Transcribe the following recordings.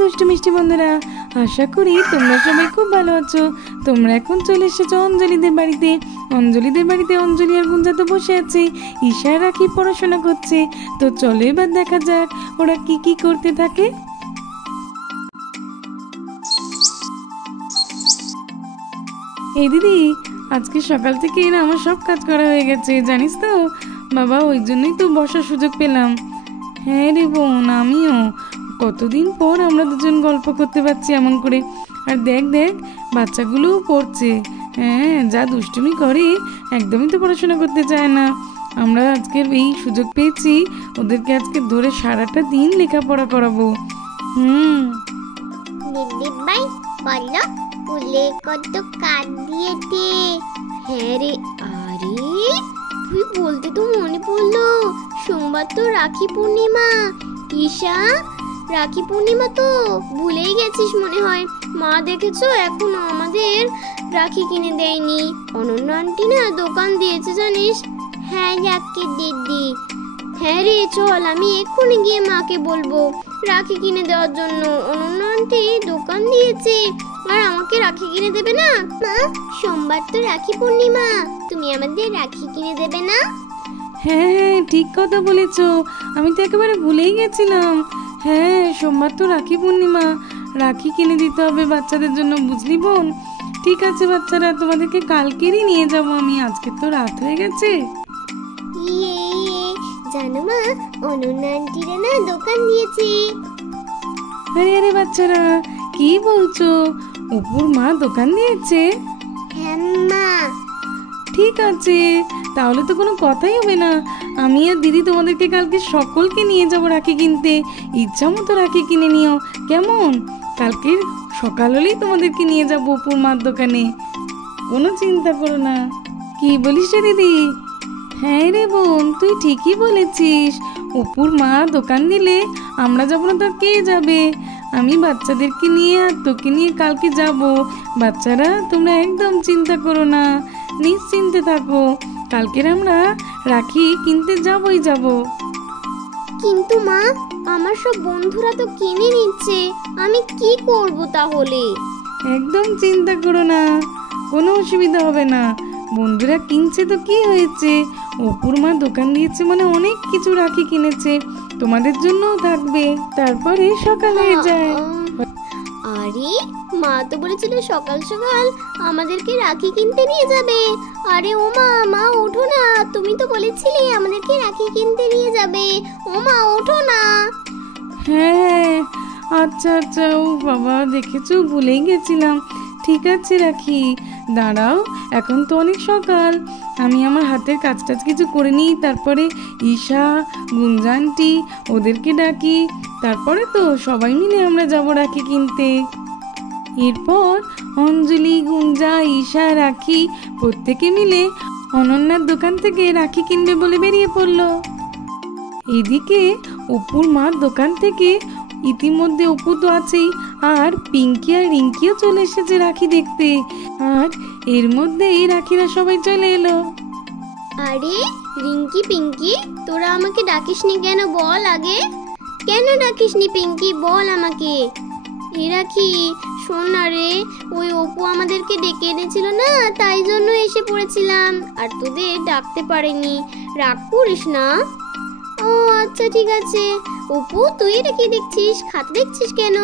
দুষ্টু মিষ্টি বন্ধুরা, আশা করি তোমরা সবাই খুব ভালো আছো। তোমরা এখন চলে এসেছো অঞ্জলিদের বাড়িতে। অঞ্জলি আর গুঞ্জা তো বসে আছে, ঈশা রাখি পড়াশোনা করছে। তো চলো এবার দেখা যাক ওরা কি কি করতে থাকে। এই দিদি, আজকে সকাল থেকে না আমার সব কাজ করা হয়ে গেছে, জানিস তো বাবা, ওই জন্যই তো বসার সুযোগ পেলাম। হ্যাঁ রে বোন, আমিও কতদিন পর আমরা দুজন গল্প করতে পারছি এমন করে। আর দেখ দেখ বাচ্চাগুলোও পড়ছে। হ্যাঁ, যা দুষ্টুমি করে, একদমই তো পড়াশোনা করতে চায় না। আমরা আজকের এই সুযোগ পেয়েছি, ওদেরকে আজকে ধরে সারাটা দিন লেখাপড়া করাবো। দিদি ভাই বলো, স্কুলে কত কাজ দিয়েছে। হ্যাঁ রে, আরে তুই বলতে তো মনে পড়লো, সোমবার তো রাখি পূর্ণিমা। ঈশা, রাখি পূর্ণিমা তো ভুলেই গেছিস মনে হয়। মা দেখেছো এখনো আমাদের রাখি কিনে দেয়নি। অনন্য আন্টি না দোকান দিয়েছে জানিস। হ্যাঁ রাখি দিদি। হ্যাঁ রে, চল আমি এক্ষুনি গিয়ে মাকে বলবো রাখি কিনে দেওয়ার জন্য। অনন্য আন্টি দোকান দিয়েছে আর আমাকে রাখি কিনে দেবে না? মা, সোমবার তো রাখি পূর্ণিমা, তুমি আমাদের রাখি কিনে দেবে না? হ্যাঁ হ্যাঁ, ঠিক কথা বলেছো, আমি তো একেবারে ভুলেই গেছিলাম। হ্যাঁ, সোমবার তো রাখি পূর্ণিমা, রাখি কিনে দিতে হবে বাচ্চাদের জন্য, বুঝলি বোন? ঠিক আছে বাচ্চারা, তোমাদেরকে কালকেরই নিয়ে যাব আমি, আজকে তো রাত হয়ে গেছে। জানো মা, অনন্য আন্টিরা না দোকান দিয়েছে। আরে আরে বাচ্চারা, কি বলছো? অপুর মা দোকান দিয়েছে? হ্যাঁ মা। ঠিক আছে, তাহলে তো কোনো কথাই হবে না। আমি আর দিদি তোমাদেরকে কালকে সকলকে নিয়ে যাব রাখি কিনতে। ইচ্ছা মতো রাখি কিনে নিও, কেমন? কালকে সকাল হলেই তোমাদেরকে নিয়ে যাব অপুর মার দোকানে, কোনো চিন্তা করো না। কি বলিস রে দিদি? হ্যাঁ রে বোন, তুই ঠিকই বলেছিস। অপুর মা দোকান দিলে আমরা যাবো না তো কে যাবে? আমি বাচ্চাদেরকে নিয়ে আর তোকে নিয়ে কালকে যাব। বাচ্চারা তোমরা একদম চিন্তা করো না, নিশ্চিন্তে থাকো, কালকের আমরা রাখি কিনতে যাবই যাব। কিন্তু মা, আমার সব বন্ধুরা তো কিনে নিচ্ছে, আমি কি করব তাহলে? একদম চিন্তা করো না, কোনো অসুবিধা হবে না। বন্ধুরা কিনছে তো কি হয়েছে, অপুর মা দোকান দিয়েছে মানে অনেক কিছু রাখি কিনেছে, তোমাদের জন্যও থাকবে। তারপরে সকাল হয়ে যায়। আরে, মা তো বলেছিল সকাল সকাল আমাদেরকে রাখি কিনতে নিয়ে যাবে। আরে ও মা, মা ওঠো না, তুমি তো বলেছিলে আমাদেরকে রাখি কিনতে নিয়ে যাবে। ও মা ওঠো না। হ্যাঁ, আচ্ছা আচ্ছা, ও বাবা, দেখেছো ভুলেই গেছিলাম। ঠিক আছে রাখি, দাঁড়াও, এখন তো অনেক সকাল, আমি আমার হাতের কাজ টাজ কিছু করে নিই, তারপরে ঈশা, গুঞ্জানটি ওদেরকে ডাকি, তারপরে তো সবাই মিলে আমরা যাব রাখি কিনতে। এরপর অঞ্জলি, গুঞ্জা, ঈশা, রাখি প্রত্যেকে মিলে অনন্যার দোকান থেকে রাখি কিনবে বলে বেরিয়ে পড়লো। এদিকে অপুর মার দোকান থেকে ইতিমধ্যে অপু তো আছেই, আর পিঙ্কি আর রিঙ্কিও চলে এসেছে রাখি দেখতে। আর এর মধ্যে এই রাখিরা সবাই চলে এলো। আরে রিঙ্কি, পিঙ্কি, তোরা আমাকে ডাকিসনি কেন বল আগে? কেন ডাকিসনি পিঙ্কি, বল আমাকে। এ রাখি, শোন না রে, ওই অপু আমাদেরকে ডেকে এনেছিল না, তাই জন্য এসে পড়েছিলাম, আর তোদের ডাকতে পারিনি, রাগ করিস না। ও আচ্ছা ঠিক আছে। অপু, তুই এটা কি দেখছিস, খাতা দেখছিস কেন?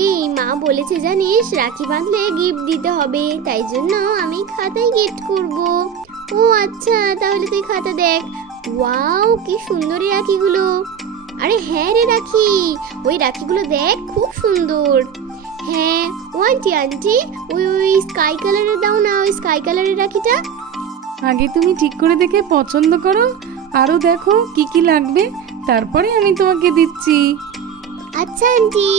এই মা বলেছে জানিস, রাখি বাঁধলে গিফট দিতে হবে, তাই জন্য আমি খাতায় গিফট করব। ও আচ্ছা, তাহলে তুই খাতা দেখ। ওয়াও, কি সুন্দর এই রাখিগুলো। আরে হ্যাঁ রে রাখি, ওই রাখিগুলো দেখ, খুব সুন্দর। হ্যাঁ ও আন্টি, আন্টি ওই ওই স্কাই কালারের দাও না, ওই স্কাই কালারের রাখিটা। আগে তুমি ঠিক করে দেখে পছন্দ করো, আরো দেখো কি কি লাগবে, তারপরে আমি তোমাকে দিচ্ছি। আচ্ছা আন্টি।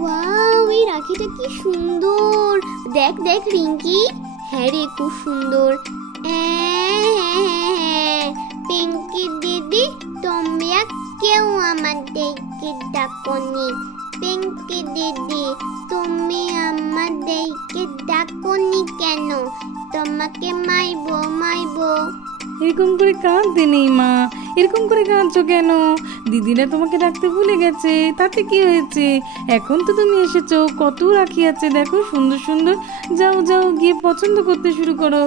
ওয়াও, এই রাখিটা কি সুন্দর, দেখ দেখ রিঙ্কি। হ্যাঁ রে, খুব সুন্দর। হ্যাঁ, পিঙ্কি দিদি, তোমরা কেউ আমাদেরকে ডাকোনি। পিঙ্কি দিদি, তুমি আমাদেরকে ডাকোনি কেন? তোমাকে মাইবো মাইবো। এরকম করে কাঁদতে নেই মা, এরকম করে কাঁদছো কেন? দিদিরা তোমাকে ডাকতে ভুলে গেছে, তাতে কি হয়েছে? এখন তো তুমি এসেছো, কত রাখি আছে দেখো, সুন্দর সুন্দর। যাও যাও, গিয়ে পছন্দ করতে শুরু করো।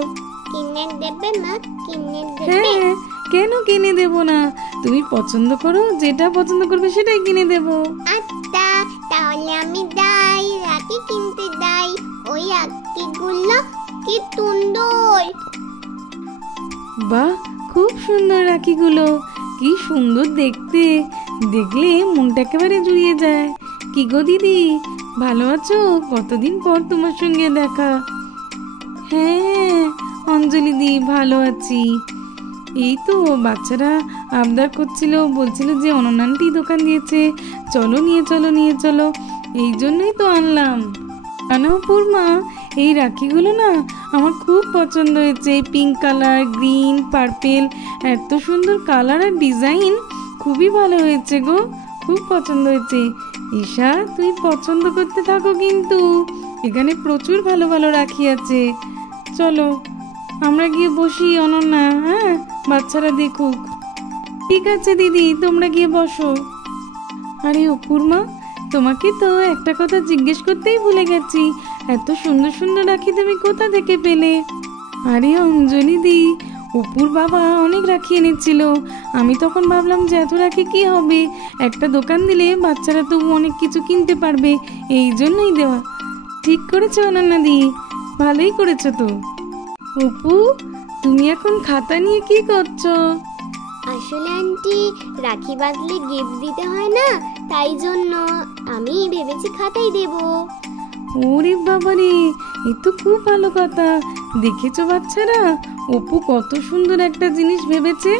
কিনে দেবে মা, কিনে দেবে? হ্যাঁ, কেন কিনে দেব না? তুমি পছন্দ করো, যেটা পছন্দ করবে সেটাই কিনে দেবো। আচ্ছা, তাহলে আমি যাই, রাখি কিনতে যাই। ওই রাখিগুলো কি সুন্দর! বাহ, খুব সুন্দর রাখিগুলো, কি সুন্দর দেখতে, দেখলে মনটা একেবারে জুড়িয়ে যায়। কি গো দিদি, ভালো আছো? কতদিন পর তোমার সঙ্গে দেখা। হ্যাঁ অঞ্জলি দি, ভালো আছি। এই তো বাচ্চারা আবদার করছিল, বলছিল যে অনন্যান্টি দোকান দিয়েছে, চলো নিয়ে চলো নিয়ে চলো, এই জন্যই তো আনলাম। আনাপুর মা, এই রাখিগুলো না আমার খুব পছন্দ হয়েছে। পিঙ্ক কালার, গ্রিন, পার্পেল, এত সুন্দর কালার আর ডিজাইন, খুবই ভালো হয়েছে গো, খুব পছন্দ হয়েছে। ঈশা, তুই পছন্দ করতে থাকো, কিন্তু এখানে প্রচুর ভালো ভালো রাখি আছে। চলো আমরা গিয়ে বসি অনন্যা, হ্যাঁ বাচ্চারা দেখুক। ঠিক আছে দিদি, তোমরা গিয়ে বসো। আরে অপুর মা, তোমাকে তো একটা কথা জিজ্ঞেস করতেই ভুলে গেছি, এত সুন্দর সুন্দর রাখি তুমি কোথা থেকে পেলে? আরে অঞ্জলি দি, অপুর বাবা অনেক রাখি এনেছিল, আমি তখন ভাবলাম যে এত রাখি কি হবে, একটা দোকান দিলে বাচ্চারা তবু অনেক কিছু কিনতে পারবে, এই জন্যই দেওয়া। ঠিক করেছো অনন্যা দি, ভালোই করেছো তো। অপু, তুমি এখন খাতা নিয়ে কি করছো? আসলে আন্টি, রাখি বাঁধলে গিফট দিতে হয় না, তাই জন্য আমি ভেবেছি খাতাই দেব। ওরে বাবারে, এ তো খুব ভালো কথা। দেখেছো বাচ্চারা, অপু কত সুন্দর একটা জিনিস ভেবেছে,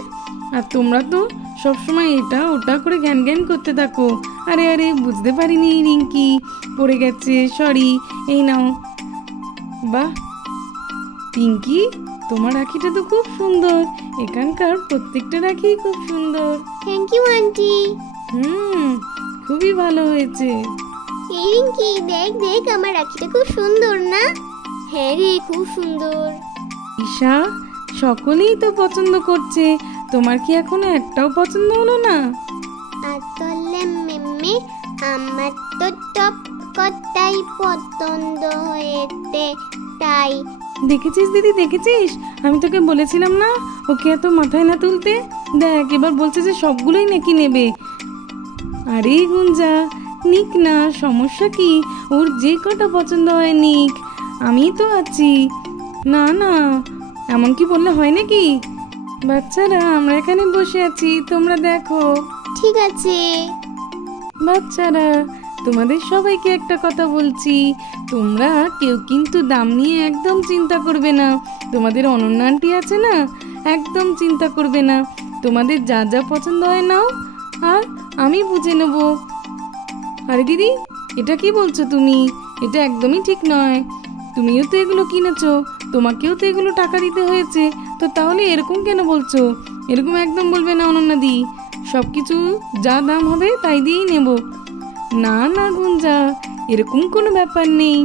আর তোমরা তো সবসময় এটা ওটা করে জ্ঞান জ্ঞান করতে থাকো। আরে আরে, বুঝতে পারিনি রিঙ্কি, পড়ে গেছে, সরি, এই নাও। বাহ পিঙ্কি, তোমার রাখিটা তো খুব সুন্দর, এখানকার প্রত্যেকটা রাখি খুব সুন্দর। Thank you aunty. খুবই ভালো হয়েছে। এই রিঙ্কি, দেখ দেখ, আমার রাখিটা খুব সুন্দর না? হ্যাঁ রে, খুব সুন্দর। ঈশা, সকলেই তো পছন্দ করছে, তোমার কি এখনো একটাও পছন্দ হলো না? আসলে মেমে, আমার তো সব কথাই পছন্দ হয়েছে, তাই। দেখেছিস দিদি, দেখেছিস, আমি তোকে বলেছিলাম না ওকে এত মাথায় না তুলতে। দেখ এবার বলছে যে সবগুলোই নাকি নেবে। আরে গুঞ্জা, নিক না, সমস্যা কি? ওর যে কটা পছন্দ হয় নিক, আমি তো আছি। না না, এমন কি বললে হয় নাকি? বাচ্চারা, আমরা এখানে বসে আছি, তোমরা দেখো। ঠিক আছে। বাচ্চারা, তোমাদের সবাইকে একটা কথা বলছি, তোমরা কেউ কিন্তু দাম নিয়ে একদম চিন্তা করবে না। তোমাদের অনন্যা আন্টি আছে না, একদম চিন্তা করবে না, তোমাদের যা যা পছন্দ হয় নাও, আর আমি বুঝে নেব। আরে দিদি, এটা কি বলছো তুমি? এটা একদমই ঠিক নয়। তুমিও তো এগুলো কিনেছো, তোমাকেও তো এগুলো টাকা দিতে হয়েছে, তো তাহলে এরকম কেন বলছো? এরকম একদম বলবে না অনন্যা দি, সব কিছু যা দাম হবে তাই দিয়েই নেব। না না গুঞ্জা, এরকম কোনো ব্যাপার নেই।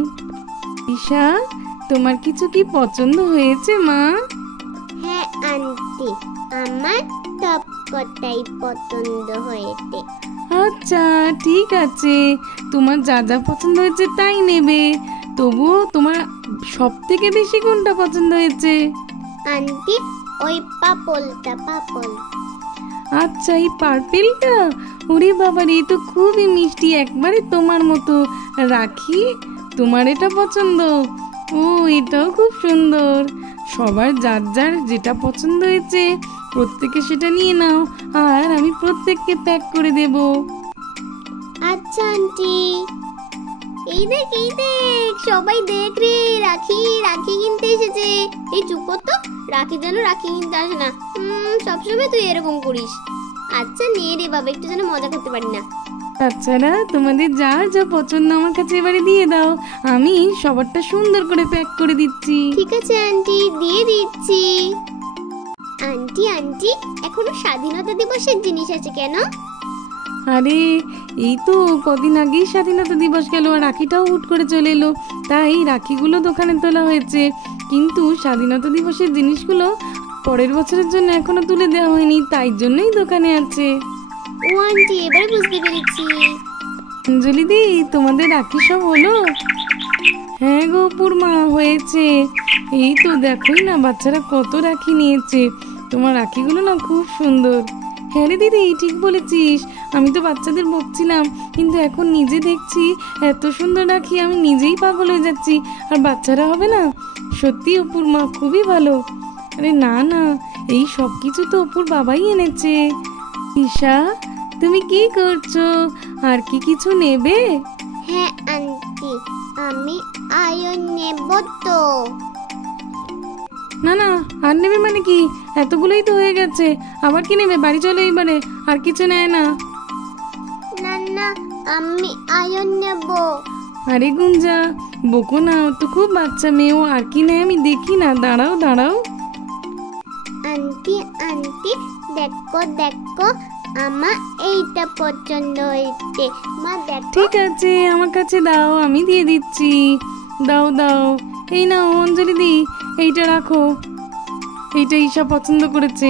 ঈশা, তোমার কিছু কি পছন্দ হয়েছে মা? হ্যাঁ আন্টি, আমার সব কথাই পছন্দ হয়েছে। আচ্ছা ঠিক আছে, তোমার যা যা পছন্দ হয়েছে তাই নেবে। তবুও তোমার সব থেকে বেশি কোনটা পছন্দ হয়েছে? আন্টি, ওই পাপলটা, পাপল। আচ্ছা, এই পার্পেলটা, ওরে বাবার, এই তো খুবই মিষ্টি, একবারে তোমার মতো। রাখি, তোমার এটা পছন্দ? ও, এটাও খুব সুন্দর। সবার যার যার যেটা পছন্দ হয়েছে প্রত্যেকে সেটা নিয়ে নাও, আর আমি প্রত্যেককে প্যাক করে দেব। আচ্ছা আন্টি। এই দেখ, এই দেখ, সবাই দেখ রে, রাখি রাখি কিনতে এসেছে। এই চুপ কর তো, রাখি যেন রাখি কিনতে আসে না। সবসময় তুই এরকম করিস। আচ্ছা নে রে বাবা, একটু যেন মজা করতে পারি না। বাচ্চারা, তোমাদের যার যা পছন্দ আমার কাছে এবারে দিয়ে দাও, আমি সবারটা সুন্দর করে প্যাক করে দিচ্ছি। ঠিক আছে আন্টি, দিয়ে দিচ্ছি। আন্টি আন্টি, এখনো স্বাধীনতা দিবসের জিনিস আছে কেন? আরে এই তো কদিন আগেই স্বাধীনতা দিবস গেল, আর রাখিটাও হুট করে চলে এলো, তাই রাখিগুলো দোকানে তোলা হয়েছে। কিন্তু স্বাধীনতা দিবসের জিনিসগুলো পরের বছরের জন্য এখনো তুলে দেওয়া হয়নি, তাই জন্যই দোকানে আছে। ও আন্টি, এবার বুঝতে পেরেছি। অঞ্জলি দি, তোমাদের রাখি সব হলো? হ্যাঁ গো অপুর মা, হয়েছে। এই তো দেখোই না, বাচ্চারা কত রাখি নিয়েছে। তোমার রাখিগুলো না খুব সুন্দর। হ্যাঁ রে দিদি, ঠিক বলেছিস। আমি তো বাচ্চাদের বকছিলাম, কিন্তু এখন নিজে দেখছি এত সুন্দর রাখি, আমি নিজেই পাগল হয়ে যাচ্ছি। আর বাচ্চারা হবে না? সত্যি অপুর মা খুবই ভালো। আরে না না, এই সব কিছু তো অপুর বাবাই এনেছে। ঈশা, তুমি কি করছো? আর কি কিছু নেবে? হ্যাঁ আন্টি, আমি আয়ন নেব তো। না না, আর নেবে মানে কি? এতগুলোই তো হয়ে গেছে, আবার কি নেবে? বাড়ি চলো এবারে, আর কিছু নেয় না। না না, আমি আয়ন নেব। আরে গুঞ্জা, বকো না, ও তো খুব বাচ্চা মেয়ে, ও আর কি নেয় আমি দেখি না। দাঁড়াও দাঁড়াও। আন্টি আন্টি, দেখো দেখো, আমার এইটা পছন্দ হয়েছে। মা দেখো। ঠিক আছে, আমার কাছে দাও, আমি দিয়ে দিচ্ছি। দাও দাও, এই নাও অঞ্জলি দি, এইটা রাখো। এইটা ঈশা পছন্দ করেছে।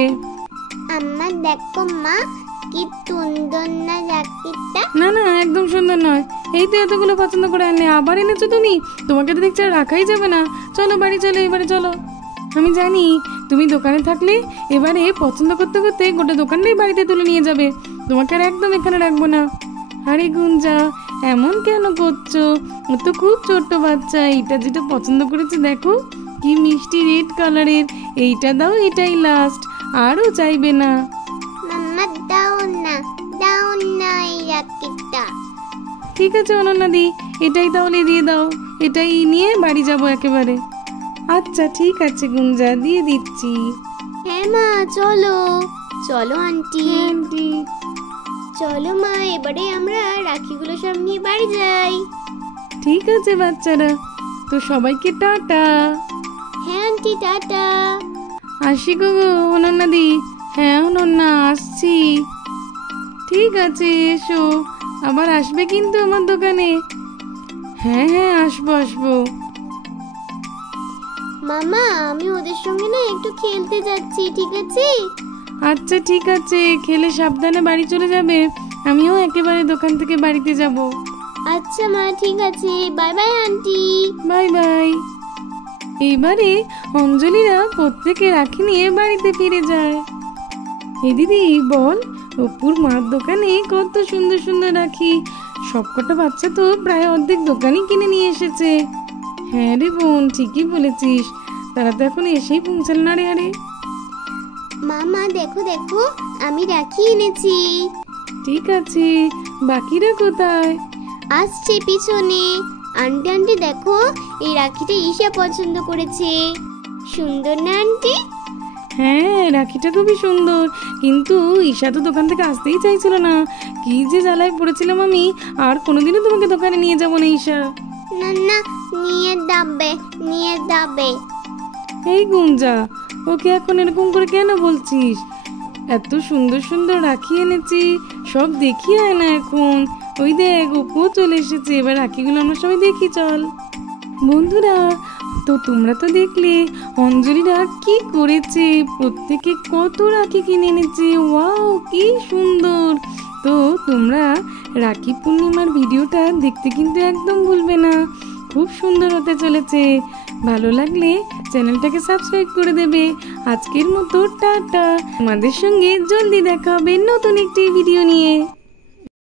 আমার দেখো মা, কি সুন্দর না রাখিটা। না না, একদম সুন্দর নয়। এই তো এতগুলো পছন্দ করে আনলে, আবার এনেছো তুমি? তোমাকে তো দেখছি আর রাখাই যাবে না। চলো বাড়ি চলো, এবারে চলো। আমি জানি তুমি দোকানে থাকলে এবারে পছন্দ করতে করতে গোটা দোকানটাই বাড়িতে তুলে নিয়ে যাবে। তোমাকে আর একদম এখানে রাখবো না। আরে গুঞ্জা, এমন কেন করছো? ও তো খুব ছোট্ট বাচ্চা। এইটা যেটা পছন্দ করেছে দেখো, কি মিষ্টি রেড কালারের। এইটা দাও, এটাই লাস্ট, আরও চাইবে না। মাম্মা দাও না, দাও না এই রাখিটা। ঠিক আছে অনন্যা দি, এটাই তাহলে দিয়ে দাও। এটাই নিয়ে বাড়ি যাব একেবারে। আচ্ছা ঠিক আছে গুঞ্জা, দিয়ে দিচ্ছি। হ্যাঁ মা, চলো চলো আন্টি। আন্টি, চলো মা, এবারে আমরা রাখিগুলো সব নিয়ে বাড়ি যাই। ঠিক আছে বাচ্চারা, তো সবাইকে টাটা। হ্যাঁ আন্টি, টাটা। আসি গো অনন্যা দি। হ্যাঁ অনন্যা, আসছি। ঠিক আছে, এসো, আবার আসবে কিন্তু আমার দোকানে। হ্যাঁ হ্যাঁ, আসবো আসবো। মামা, আমি ওদের সঙ্গে না একটু খেলতে যাচ্ছি, ঠিক আছে? আচ্ছা ঠিক আছে, খেলে সাবধানে বাড়ি চলে যাবে। আমিও একেবারে দোকান থেকে বাড়িতে যাব। আচ্ছা মা, ঠিক আছে। Bye bye aunty. Bye bye. এইবারে অঞ্জলিরা প্রত্যেকে রাখি নিয়ে বাড়িতে ফিরে যায়। এ দিদি বল, অপুর মার দোকানে কত সুন্দর সুন্দর রাখি। সবকটা বাচ্চা তো প্রায় অর্ধেক দোকানই কিনে নিয়ে এসেছে। হ্যাঁ রে বোন, ঠিকই বলেছিস, তারা তো এখন এসেই পৌঁছাল না রে। আরে মামা দেখো দেখো, আমি রাখি এনেছি। ঠিক আছে, বাকিরা কোথায়? আসছে পিছনে। আন্টি আন্টি দেখো, এই রাখিটা ঈশা পছন্দ করেছে। সুন্দর না আন্টি? হ্যাঁ, রাখিটা খুবই সুন্দর, কিন্তু ঈশা তো দোকান থেকে আসতেই চাইছিল না। কি যে জ্বালায় পড়েছিলাম আমি, আর কোনোদিনও তোমাকে দোকানে নিয়ে যাবো না ঈশা। না না, নিয়ে যাবে নিয়ে যাবে। এই গুঞ্জা, ওকে এখন এরকম করে কেন বলছিস? এত সুন্দর সুন্দর রাখি এনেছি, সব দেখি আয় না এখন। ওই দেখ, অপুও চলে এসেছে, এবার রাখিগুলো আমরা সবাই দেখি চল। বন্ধুরা, তো তোমরা তো দেখলে অঞ্জলিরা কি করেছে, প্রত্যেকে কত রাখি কিনে এনেছে। ওয়াও, কি সুন্দর। তো তোমরা রাখি পূর্ণিমার ভিডিওটা দেখতে কিন্তু একদম ভুলবে না, খুব সুন্দর হতে চলেছে। ভালো লাগলে চ্যানেলটাকে সাবস্ক্রাইব করে দেবে। আজকের মতো টাটা। আমাদের সঙ্গে জলদি দেখা হবে নতুন একটি ভিডিও নিয়ে।